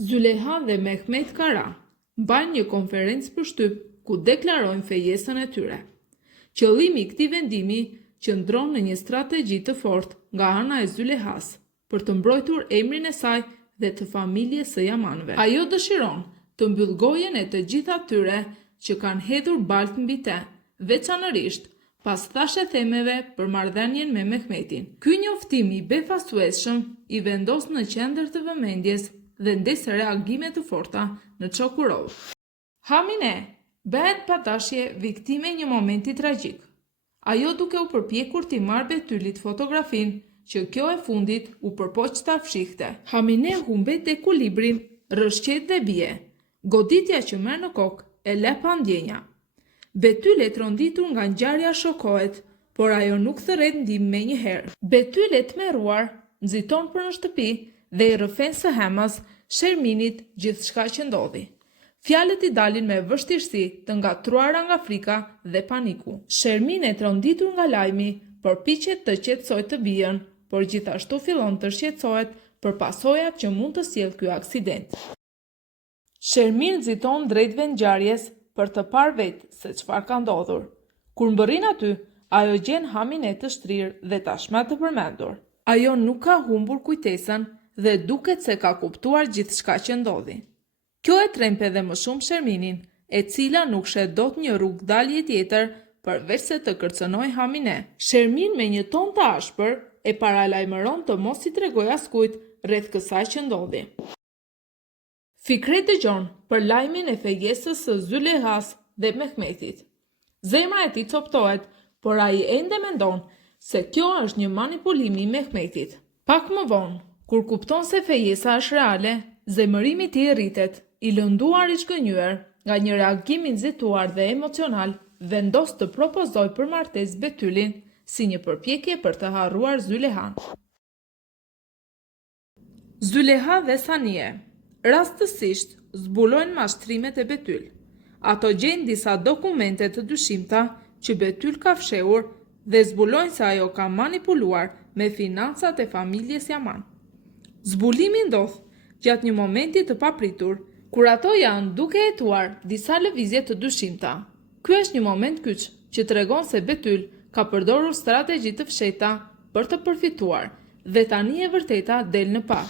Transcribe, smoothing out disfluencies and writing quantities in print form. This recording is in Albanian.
Zuleha dhe Mehmet Kara mbajnë një konferencë për shtyp ku deklarojnë fejesën e tyre. Qëllimi i këtij vendimi qëndron në një strategji të fortë nga ana e Zulehas për të mbrojtur emrin e saj dhe të familjes së Yamanëve. Ajo dëshiron të mbyllë gojen e të gjithë atyre që kanë hedhur baltë mbi te, veçanërisht pas thashe themeve për marrëdhënien me Mehmetin. Ky njoftim i befasueshëm i vendos në qendër të vëmendjes dhe ndesë reagime të forta në Çokurov. Hamine bëhet padashje viktime një momenti tragjik. Ajo duke u përpjekur t'i marrë Betylit fotografinë që kjo e fundit u përpoq ta fshihte. Hamine humbet ekuilibrin, rrëshqet dhe bie. Goditja që merr në kokë e le pa ndjenja. Betyl e tronditur nga ngjarja shokohet, por ajo nuk thërret ndihmë menjëherë. Betyl e tmerruar nxiton për në shtëpi dhe i rrëfen së hemës Sherminit gjithçka që ndodhi. Fjalët i dalin me vështirësi të ngatruara nga frika dhe paniku. Shermin e tronditur nga lajmi përpiqet të qetësojë të bijën, por gjithashtu fillon të shqetësohet për pasojat që mund të sjellë ky aksident. Shermin nxiton drejt vendngjarjes për të parë vetë se çfarë ka ndodhur. Kur mbërrin aty, ajo gjen Hamine të shtrirë dhe tashmë të përmendur. Ajo nuk ka humbur kujtesën dhe duket se ka kuptuar gjithçka që ndodhi. Kjo e trempe dhe më shumë Sherminin, e cila nuk shet dot një rrugë dalje tjetër përveç se të kërcënojë Hamine. Shermin me një ton të ashpër e paralajmëron të mos i tregojë askujt rreth kësaj që ndodhi. Fikret dëgjon për lajmin e fejesës së Zulehas dhe Mehmetit. Zemra e tij coptohet, por ai ende mendon se kjo është një manipulim i Mehmetit. Pak më vonë, kur kupton se fejesa është reale, zemërimi i tij rritet, i lënduar i zgënjur nga një reagim i nxituar dhe emocional, vendos të propozoj për martesë Betylin si një përpjekje për të harruar Zulehan. Zuleha dhe Sanie rastësisht zbulojnë mashtrimet e Betyl. Ato gjejnë disa dokumente të dyshimta që Betyl ka fshehur dhe zbulojnë se ajo ka manipuluar me financat e familjes Yaman. Zbulimi ndodh gjatë një momenti të papritur, kur ato janë duke hetuar disa lëvizje të dyshimta. Ky është një moment kyç që tregon se Betyl ka përdorur strategji të fshehta për të përfituar dhe tani e vërteta del në pa.